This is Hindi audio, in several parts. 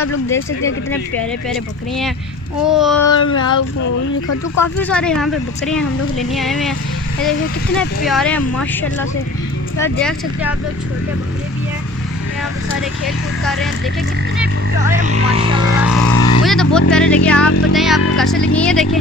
आप लोग देख सकते हैं कितने प्यारे प्यारे बकरे हैं। और मैं आपको दिखा तो काफ़ी सारे यहाँ पे बकरे हैं हम लोग लेने आए हुए हैं। ये देखिए कितने प्यारे हैं माशाल्लाह से। यार देख सकते हैं आप लोग छोटे बकरे भी हैं यहाँ पे सारे खेल कूद कर रहे हैं। देखिए कितने प्यारे माशाल्लाह से, मुझे तो बहुत प्यारे लगे। आप बताएं आपको कैसे लगे। ये देखिए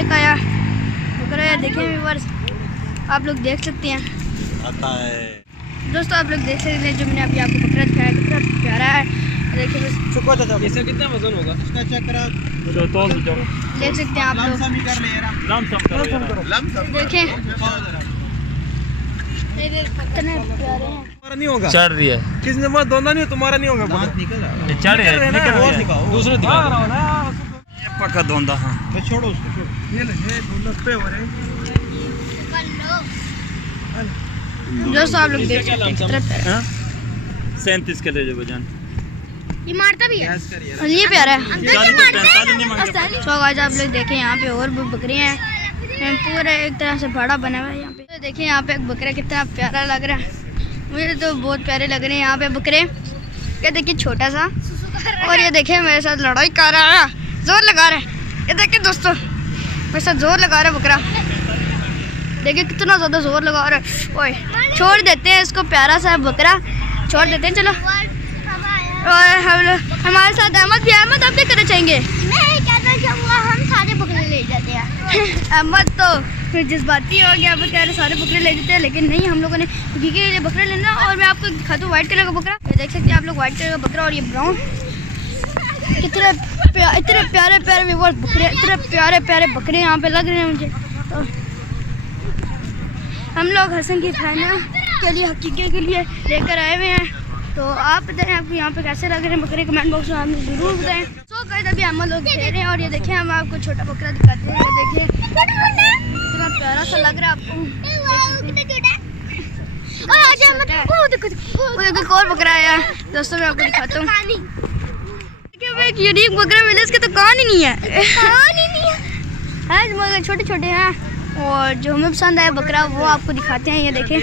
एक आया बकरा है, देखें व्यूअर्स आप लोग देख सकते हैं दोस्तों, आप लोग देख सकते हैं जो मैंने अभी आपको बकरा दिखाया कितना प्यारा है। देखिए बस इसका कितना वजन होगा इसका चेक करा देख सकते हैं आप लोग। देखें कितने प्यारे हैं। तुम्हारा नहीं होगा, चढ़ रही है। किसने मार दोनों नहीं, तुम्हारा नहीं होगा। चढ़ है दूसरे पक्का धोंदा। हाँ छोड़ो उसको, छोड़ो ये ले पे हो रहे। दोस्तों आप लोग देख सकते हैं कितना प्यारा 37 के ले जो वजन। ये मारता भी है, ये प्यारा है। तो आज आप लोग देखें यहाँ पे और भी बकरे हैं, पूरा एक तरह से बड़ा बना हुआ है यहाँ पे। तो देखिए यहाँ पे एक बकरा कितना प्यारा लग रहा है, मुझे तो बहुत प्यारे लग रहे हैं यहाँ पे बकरे। ये देखिए छोटा सा, और ये देखिए मेरे साथ लड़ाई कर रहा है, जोर लगा रहा है। ये देखिए दोस्तों मेरे साथ जोर लगा रहा है बकरा, देखिए कितना ज़्यादा जोर लगा रहा है। ओए छोड़ देते हैं इसको, प्यारा सा बकरा छोड़ देते हैं चलो। और हमारे साथ अहमद भी, अहमद आप क्या करना चाहेंगे? मैं कहना चाहूँगा हम सारे बकरे ले जाते हैं। अहमद तो फिर जज्बाती हो गया, वो कह रहे सारे बकरे ले जाते हैं, लेकिन नहीं हम लोगों ने घी के लिए बकरा लेना। और मैं आपको दिखाता हूँ व्हाइट कलर का बकरा, ये देख सकते हैं आप लोग व्हाइट कलर का बकरा और ये ब्राउन। कितने इतने प्यारे प्यारे व्यूअर्स बकरे, इतने प्यारे प्यारे बकरे यहाँ पे लग रहे हैं मुझे। तो हम लोग हसन की खाना के लिए हकीके के लिए लेकर आए हुए हैं। तो आप बताएं आपको यहाँ पे कैसे लग रहे हैं बकरे, कमेंट बॉक्स में हमें ज़रूर बताएं। तो गाइस अभी हम लोग खेल रहे हैं और ये देखिए हम आपको छोटा बकरा दिखाते हैं। ये देखिए कितना प्यारा सा लग रहा है आपको। एक और बकरा आया दोस्तों, मैं आपको दिखाता हूँ। एक यूनिक बकरा मिला, इसके तो कान ही नहीं है, मगर छोटे छोटे हैं। और जो हमें पसंद आया बकरा वो आपको दिखाते हैं। ये देखें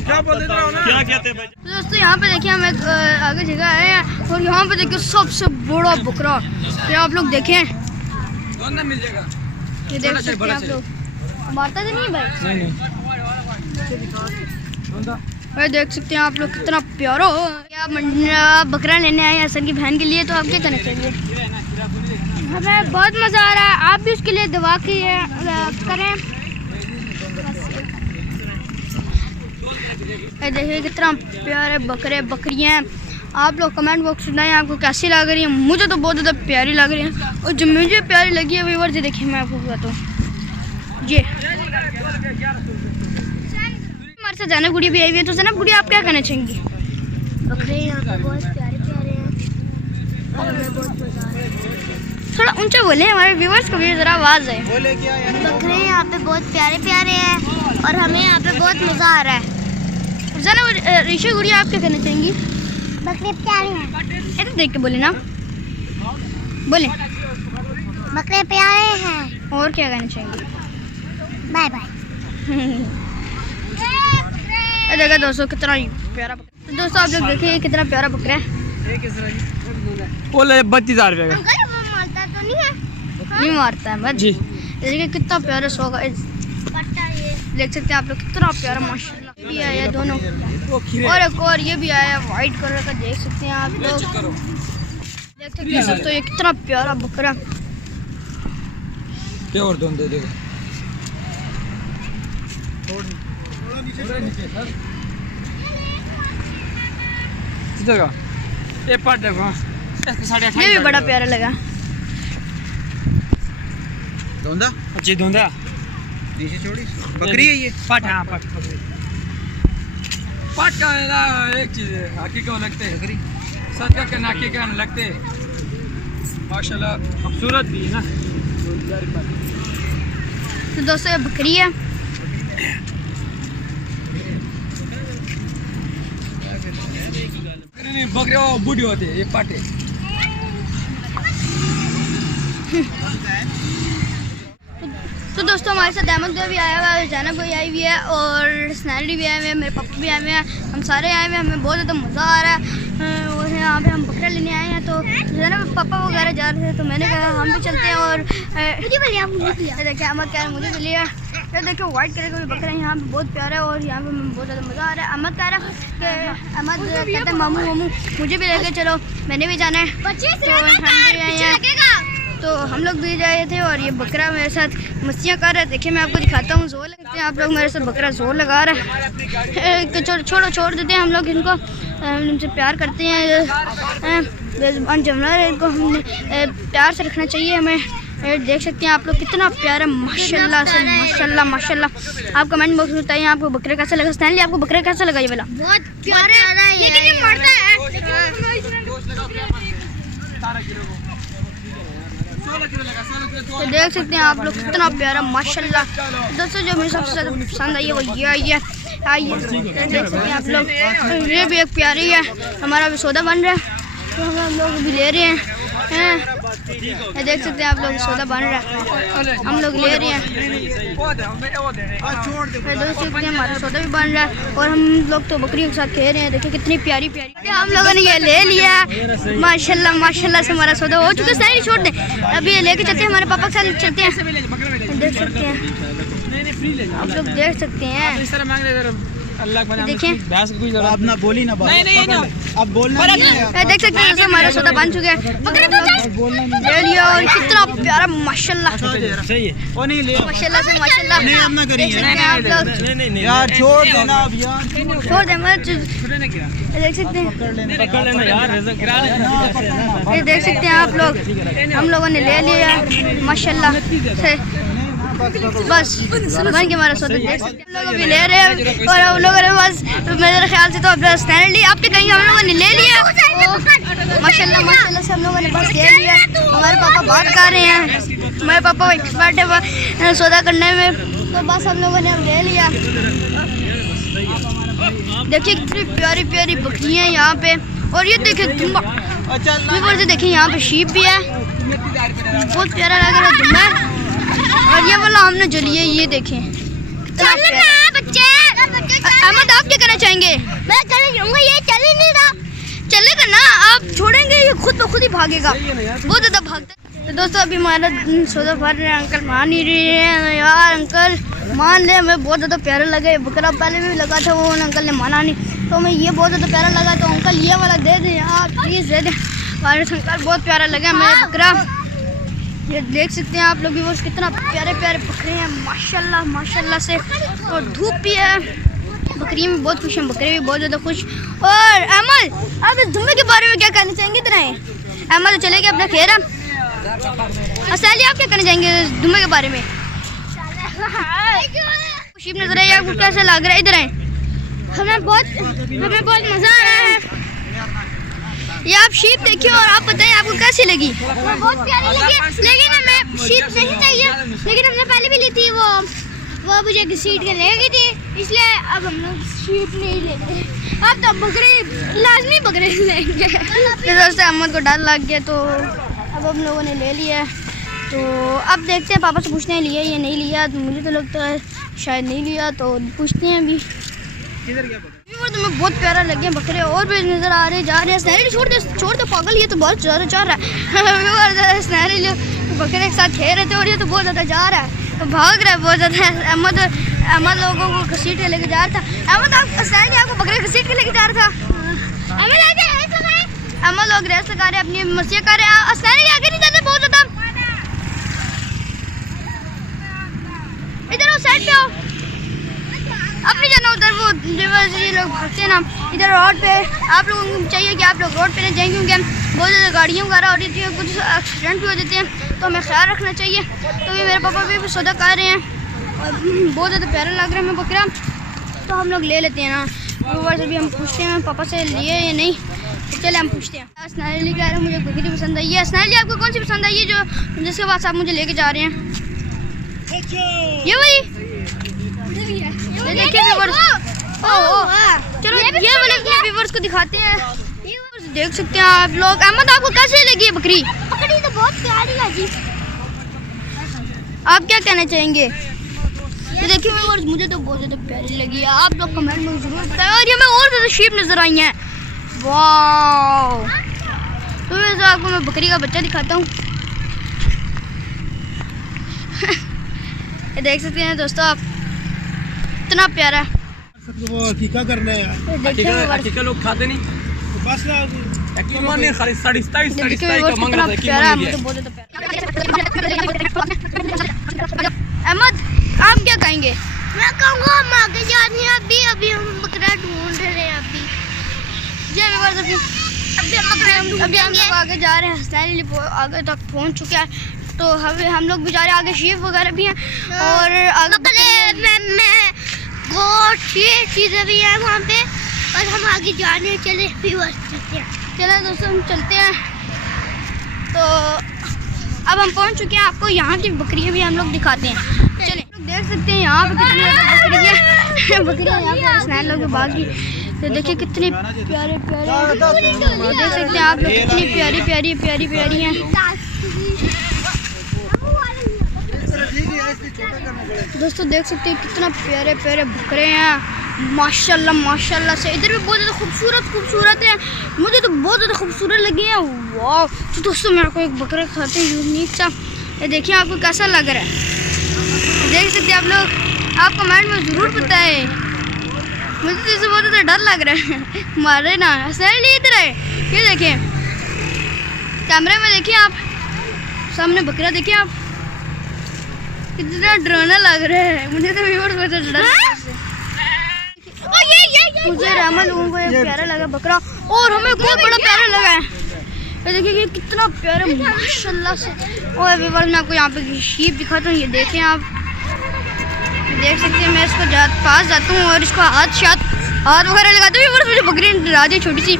क्या बोल रहे हो ना, क्या कहते हैं भाई? तो दोस्तों यहाँ पे देखिए हम एक आगे जगह आए हैं और यहाँ पे देखिए सबसे बड़ा बकरा, ये आप लोग देखें, मिल जाएगा। ये देख सकते हैं आप लोग। मारता तो नहीं भाई? नहीं भाई देख सकते हैं आप लोग कितना प्यारा हो। आप बकरा लेने आए हैं हसन की बहन के लिए, तो आप क्या करना चाहिए? हमें बहुत मज़ा आ रहा है, आप भी उसके लिए दुआ करें। देखिए कितना प्यारे बकरे बकरियाँ हैं। आप लोग कमेंट बॉक्स में बताएं आपको कैसी लग रही है। मुझे तो बहुत ज़्यादा प्यारी लग रही है, और जो मुझे प्यारी लगी है व्यूअर्स ये देखिए मैं आपको बताता हूँ। जी हमारे साथ ज़ैनब गुड़िया भी आई हुई है, तो ज़ैनब गुड़िया आप क्या कहना चाहेंगी? बकरे यहाँ पे बहुत प्यारे प्यारे हैं और हमें बहुत मजा आ रहा है। थोड़ा ऊंचा बोले, हमारे व्यूअर्स को भी ज़रा आवाज़ है। बकरे यहाँ पे बहुत प्यारे प्यारे हैं और हमें यहाँ पे बहुत मजा आ रहा है। ज़ैनब ऋषि गुड़िया आप क्या कहना चाहेंगी? बकरे प्यारे हैं, इधर देख के बोले ना, बोले बकरे प्यारे हैं। और क्या कहना चाहेंगे? Bye bye. देखा दोस्तों कितना प्यारा बकरा। तो दोस्तों आप लोग देखिए कितना प्यारा बकरा है। वो ले 32,000 रुपये का। अंकल वो मारता तो नहीं है? नहीं मारता है बस जी। देखिए कितना प्यारा शौक है, पट्टा ये देख सकते हैं आप लोग कितना प्यारा माशाल्लाह। ये भी आया दोनों, और एक और ये भी आया वाइट कलर का, देख सकते हैं आप लोग। देख सकते हैं दोस्तों ये कितना प्यारा बकरा। क्या और दोन दे देगा? ये पाट देखो, ये भी बड़ा प्यारा लगा। धोंदा अच्छी धोंदा नीचे छोड़ी बकरी है ये। पाट, हाँ पाट बकरी। पाट का एक चीज है, हाकी को लगते है बकरी, सदका के नाकी का लगते है माशाल्लाह, खूबसूरत भी है ना। तो दोस्तों ये बकरी है। बकरे वो बूढ़ी होते हैं, ये पाटे। तो दोस्तों हमारे साथ अहमद भाई भी आया हुआ है, जैनब भाई आई हुई है और स्नैली भी आए हुए हैं, मेरे पापा भी आए हुए हैं, हम सारे आए हुए हैं। हमें बहुत ज़्यादा मज़ा आ रहा है और यहाँ पे हम बकरा लेने आए हैं। तो जैनब पापा वगैरह जा रहे थे तो मैंने कहा हम भी चलते हैं और देखिए अहमद कह रहे मुझे भी लिया। ये देखिए वाइट कलर का भी बकरा यहाँ पे बहुत प्यारा है और यहाँ पे बहुत ज़्यादा मज़ा आ रहा है। अहमद कह रहा है कि अहमद कहते हैं मामू मामू मुझे भी लेके चलो, मैंने भी जाना है। तो हम लोग भी जाए थे और ये बकरा मेरे साथ मस्तियाँ कर रहा है। देखिए मैं आपको दिखाता हूँ, जोर लगते हैं आप लोग मेरे साथ, बकरा जोर लगा रहा है। छोड़ देते हैं हम लोग इनको, इनसे प्यार करते हैं, जमना है इनको, हमने प्यार से रखना चाहिए हमें। देख सकते हैं आप लोग कितना प्यारा माशाल्लाह से माशाल्लाह माशाल्लाह। आप कमेंट बॉक्स में बताइए आपको बकरे कैसा लगा। स्टैनली आपको बकरे कैसा लगा? ये वाला बहुत प्यारा है लेकिन ये मरता है। तो देख सकते हैं आप लोग कितना प्यारा माशाल्लाह। दोस्तों जो मुझे सबसे ज़्यादा पसंद आई है वो ये आई है। देख सकते हैं आप लोग, ये भी एक प्यारी है। हमारा भी सौदा बन रहा है तो हम लोग भी ले रहे हैं। ये देख सकते हैं आप लोग सौदा बन रहा है, हम लोग ले रहे हैं। देख सकते हैं हमारा सौदा भी बन रहा है और हम लोग तो बकरी के साथ खेल रहे हैं। देखिए कितनी प्यारी प्यारी हम लोगों ने ये ले लिया माशाल्लाह माशाल्लाह से। हमारा सौदा हो चुका है, सारी छोड़ दें, अभी ये लेके चलते हैं, हमारे पापा के साथ चलते हैं। देख सकते हैं आप लोग, देख सकते हैं देखें आप ना बोली ना आप बोलना देख सकते हैं हमारा सौदा बन चुका है, ले लिया और कितना प्यारा माशाल्लाह माशाल्लाह से माशाल्लाह। देख सकते हैं आप लोग, यार छोड़ देना अब यार, छोड़ दे मत। देख सकते हैं ये देख सकते हैं आप लोग, हम लोगों ने ले लिया माशाल्लाह से। बस बन के हमारा सौदा देख सकते हैं हम लोग भी ले रहे हैं और हम लोगों ने बस मेरे ख्याल से तो अपना स्टैंडर्ड आपके कहीं हम लोगों ने ले लिया माशाल्लाह माशाल्लाह से। हम लोगों ने बस ले लिया, हमारे पापा बात कर रहे हैं, हमारे पापा एक्सपर्ट है सौदा करने में, तो बस हम लोगों ने अब ले लिया। देखिए कितनी प्यारी प्यारी बकरियाँ हैं यहाँ पे और ये देखिए दुम्बा से, देखिए यहाँ पे शीप भी है, बहुत प्यारा लग रहा है दुम्बा। और ये वाला हमने जो लिए ये देखें बच्चे। अहमद आप क्या करना चाहेंगे? मैं चले जाऊंगा, ये चल ही नहीं रहा। चलेगा ना, आप छोड़ेंगे ये खुद ब खुद ही भागेगा, बहुत ज़्यादा भागता है। तो दोस्तों अभी हमारा सौदा भर रहे हैं, अंकल मान ही रहे हैं यार, अंकल मान ले, हमें बहुत ज़्यादा प्यारा लगा। बकरा पहले भी लगा था, वो अंकल ने माना नहीं, तो हमें ये बहुत ज़्यादा प्यारा लगा, तो अंकल ये वाला दे दें यार, प्लीज़ दे दें। हमारे अंकल बहुत प्यारा लगा हमें बकरा। ये देख सकते हैं आप लोग भी, वो कितना प्यारे प्यारे बकरे हैं माशाल्लाह माशाल्लाह से। और धूप भी है, बकरी में बहुत खुश हैं, बकरे भी बहुत ज़्यादा खुश। और अहमद आप इस दुम्बे के बारे में क्या कहना चाहेंगे? इतना है अहमद तो चले गए अपना खेरा। असली आप क्या कहना चाहेंगे इस दुम्बे के बारे में? खुशी नजर आई आपको, कैसा लग रहा है? इधर आए, हमें बहुत मज़ा आ रहा है। ये आप शीप देखिए और आप बताएं आपको कैसी लगी? बहुत प्यारी लगी, लेकिन हमें शीप नहीं चाहिए, लेकिन हमने पहले भी ली थी, वो मुझे घसीट के ले गई थी, इसलिए अब हम लोग शीप नहीं लेंगे, अब तो बकरे लाजमी बकरे लेंगे। दोस्तों अहमद को डर लग गया तो अब हम लोगों ने ले लिया। तो अब देखते हैं, पापा से पूछते हैं लिया या नहीं लिया, तो मुझे तो लगता है शायद नहीं लिया, तो पूछते हैं अभी। तुम्हें बहुत प्यारा लगे बकरे और भी नजर आ रहे, जा रहे हैं। स्नैरी छोड़ दे पागल, ये तो बहुत ज़्यादा जा रहा है। स्नैरी बकरे के साथ खेल रहे थे और ये तो बहुत ज़्यादा जा रहा है, तो भाग रहा है बहुत ज़्यादा। अहमद लोगों को घसीट के लेके जा रहा था। अहमद स्नैरी आपको बकरे घसीट के लेके जा रहा था। अहमद लोग रेस लगा रहे हैं, अपनी मस्तियाँ कर रहे हैं। स्नैरी आगे नहीं जाते, बहुत ज़्यादा इधर उस साइड पे आओ, अपनी जाना उधर, वो ये लोग भागते हैं ना इधर रोड पे। आप लोगों को चाहिए कि आप लोग रोड पे नहीं जाएं, क्योंकि बहुत ज़्यादा गाड़ियाँ वगैरह हो रही थी, कुछ एक्सीडेंट भी हो जाते हैं, तो हमें ख्याल रखना चाहिए। तो ये मेरे पापा भी सौदा कर रहे हैं और बहुत ज़्यादा प्यारा लग रहा है हमें बकरा, तो हम लोग ले लेते हैं ना। व्यूअर्स अभी हम पूछते हैं पापा से लिए या नहीं, तो चले हम पूछते हैं। स्नैली कह रहे हैं मुझे बकरी पसंद आई है। स्नैली आपको कौन सी पसंद आई है जो जिसके बाद आप मुझे लेके जा रहे हैं? ये वही देखिए व्यूअर्स, चलो ये वाले व्यूअर्स को दिखाते हैं। देख सकते हैं आप लोग। अहमद आपको कैसे लगी है बकरी? बकरी तो बहुत प्यारी है जी। आप क्या कहना चाहेंगे? ये देखिए व्यूअर्स, मुझे तो बहुत ज़्यादा प्यारी लगी है। आप लोग कमेंट में ज़रूर बताएं। और ये मैं और ज़्यादा शीप नज़र आई हैं। वाह, तो वैसे आपको मैं बकरी का बच्चा दिखाता हूँ। ये देख सकते हैं दोस्तों आप, इतना प्यारा। वो हकीका करना है यार। हकीका लोग खाते नहीं, बस नहीं खाली 27 का मांग रहा था कि अहमद, आप क्या कहेंगे? मैं कहूँगा हम आगे जाने हैं। अभी हम बकरा ढूंढ रहे हैं। अभी हम लोग आगे जा रहे हैं। हसनैन आगे तक पहुंच चुके हैं, तो हम लोग भी जा रहे हैं। आगे शीप वगैरह भी हैं और आगे मैं गोश्त ये चीज़ें भी हैं वहाँ पे। और हम आगे जाने चले चले दोस्तों, हम चलते हैं। तो अब हम पहुंच चुके हैं। आपको यहाँ की बकरियाँ भी हम लोग दिखाते हैं। चलिए, देख सकते हैं यहाँ पे कितनी बकरियाँ यहाँ पे हसनैन लोग बाकी। तो देखिए कितनी प्यारे देख सकते हैं आप लोग, कितनी प्यारी हैं। दोस्तों देख सकते हैं कितना प्यारे बकरे हैं माशाल्लाह से। इधर भी बहुत ज़्यादा खूबसूरत है। मुझे तो बहुत ज़्यादा खूबसूरत लगी है। वाह, तो दोस्तों मेरे को एक बकरा खाते हैं यूनिक सा। ये देखिए आपको कैसा लग रहा है, देख सकते हैं आप लोग। आप कमेंट में ज़रूर बताएं। मुझे तो इससे बहुत ज़्यादा डर लग रहा है, मारे ना। सर इधर है, ये देखिए कैमरे में, देखिए आप सामने बकरा, देखिए आप कितना डरावना लग रहा है। मुझे तो बहुत ज़्यादा डर, मुझे रहमत लोगों को ये प्यारा लगा बकरा, और हमें बहुत बड़ा प्यारा लगा है। ये देखिए कि कितना प्यारा माशाल्लाह से। और अभी मैं आपको यहाँ पे शीप दिखाता हूँ। ये देखें आप, देख सकते हैं। मैं इसको पास जाता हूँ और इसको हाथ वगैरह लगाते हुए मुझे बकरी डरा दी छोटी सी।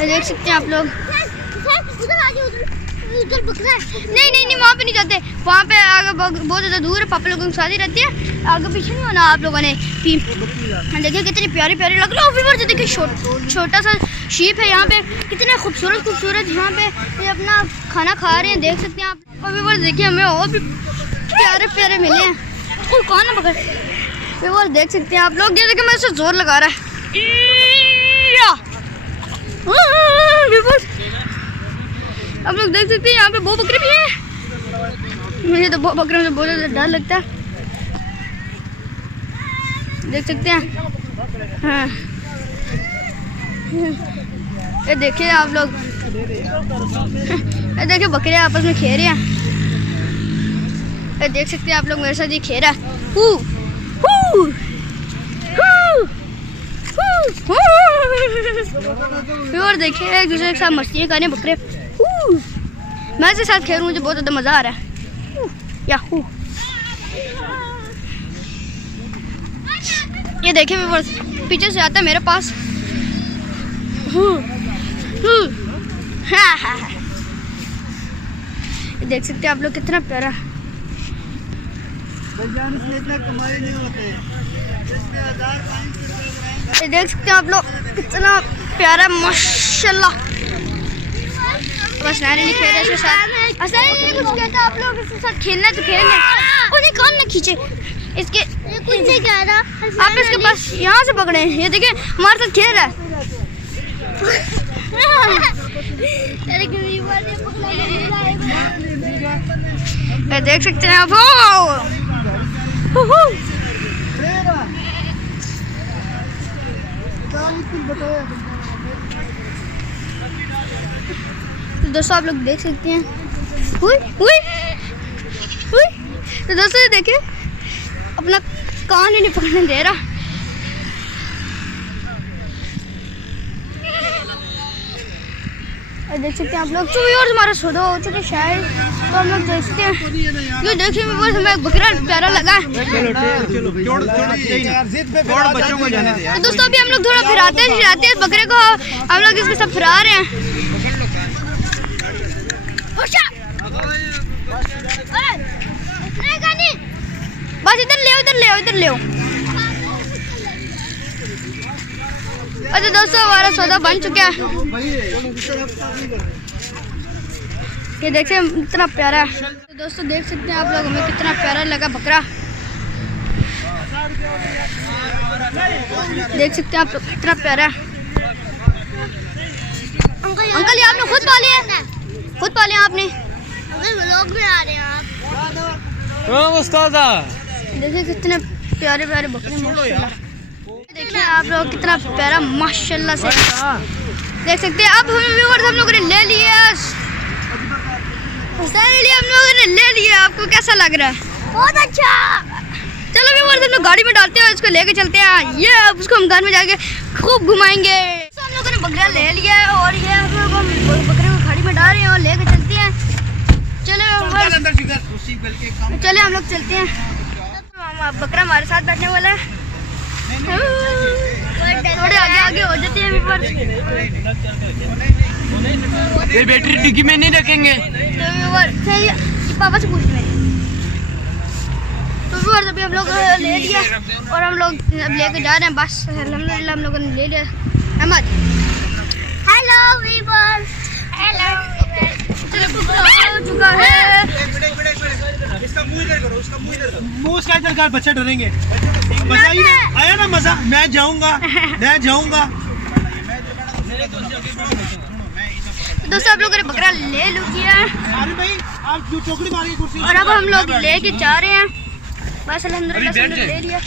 देख सकते हैं आप लोग। नहीं, वहाँ पे नहीं जाते। वहाँ पे आगे बहुत ज़्यादा दूर है। पापा लोगों की शादी रहती है, आगे पीछे नहीं होना आप लोगों ने। देखिए कितनी प्यारी लग रहा है। देखिए छोटा सा शीप है यहाँ पे, कितने खूबसूरत यहाँ पे ये अपना खाना खा रहे हैं। देख सकते हैं आप। और देखिए हमें और भी प्यारे मिले हैं। कोई कौन है बकरा, देख सकते हैं आप लोग। ये देखिए मैं इससे जोर लगा रहा है। आप लोग देख सकते हैं यहाँ पे बहुत बकरे भी हैं। मुझे तो बहुत बकरों से बहुत ज़्यादा डर लगता है। देख सकते हैं। हाँ, ये देखिए आप लोग। ये देखिए बकरे आपस में खेल रहे हैं। ये देख सकते हैं आप लोग, मेरे साथ ये खेल रहा है। और देखिए एक दूसरे के साथ मस्तियाँ कर रहे हैं बकरे। मैं इसके साथ खेलूँ, मुझे बहुत ज़्यादा मज़ा आ रहा है। याहू, ये देखिए पीछे से आता है मेरे पास। ये देख सकते हैं आप लोग, कितना प्यारा। ये देख सकते हैं आप लोग, कितना प्यारा माशाल्लाह। बस नहीं खेल रहे इसके साथ। कुछ कहता आप लोग इसके साथ खेलना तो खेलना, उन्हें कौन ना खींचे इसके। कुछ नहीं कह रहा, आप इसके पास यहाँ से पकड़े। ये देखिए हमारे साथ खेल रहा है। ये देख सकते हैं आप। तो दोस्तों आप लोग देख सकते हैं। तो दोस्तों देखिए अपना कान ही नहीं पकड़ने दे रहा। देख सकते हैं आप लोग। और हमारा सौदा हो चुका शायद, तो हम लोग देखते हैं। ये देखिए हमें बकरा प्यारा लगा। तो दोस्तों अभी हम लोग थोड़ा फिराते हैं बकरे को। हम लोग इसके साथ फिरा रहे हैं। बस इधर ले। अच्छा दोस्तों हमारा सौदा बन चुका है। ये देखिए इतना प्यारा है। तो दोस्तों देख सकते हैं आप लोग, हमें कितना प्यारा लगा बकरा। देख सकते हैं आप लोग कितना प्यारा है। अंकल ये आपने खुद पाले हैं? खुद पाले हैं आपने? लोग भी आ रहे हैं आप। देखिए कितने प्यारे प्यारे बकरे माशाल्लाह। देखिए आप लोग कितना प्यारा माशाल्लाह से देख सकते हैं। अब हम लोगों ने ले लिया, हम लोगों ने ले लिया। आपको कैसा लग रहा है? बहुत अच्छा। चलो व्यूअर्स हम लोग गाड़ी में डालते हैं, उसको लेके चलते हैं। ये अब उसको हम घर में जाके खूब घुमाएंगे। तो हम लोगों ने बकरा ले लिया है और ये हम लोग बकरे को गाड़ी में डाल रहे हैं और लेके चलते हैं। चलो चले हम लोग चलते हैं। बकरा हमारे साथ बैठने वाला है। थोड़े आगे आगे हो जाते हैं व्यूअर्स। ये बैटरी डिग्गी में नहीं रखेंगे। तो व्यूअर्स ये पापा से पूछ मेरे। तो व्यूअर्स अभी हम लोग ले लिया और हम लोग अब लेके जा रहे हैं। बस अल्हम्दुलिल्लाह हम लोगों ने ले लिया। Ahmed hello viewers. हेलो। चलो बकरा हो चुका है। इसका मुंह इधर करो, उसका मुंह इधर करो। मुंह उसका इधर कर, बच्चे डरेंगे। मजा ही नहीं आया ना, मजा। मैं जाऊंगा। दोस्तों आप लोगों ने बकरा ले लिया है अरे भाई आप जो चौकड़ी मारी कुर्सी और अब हम लोग लेके जा रहे हैं। बस अल्हम्दुलिल्लाह से ले लिया।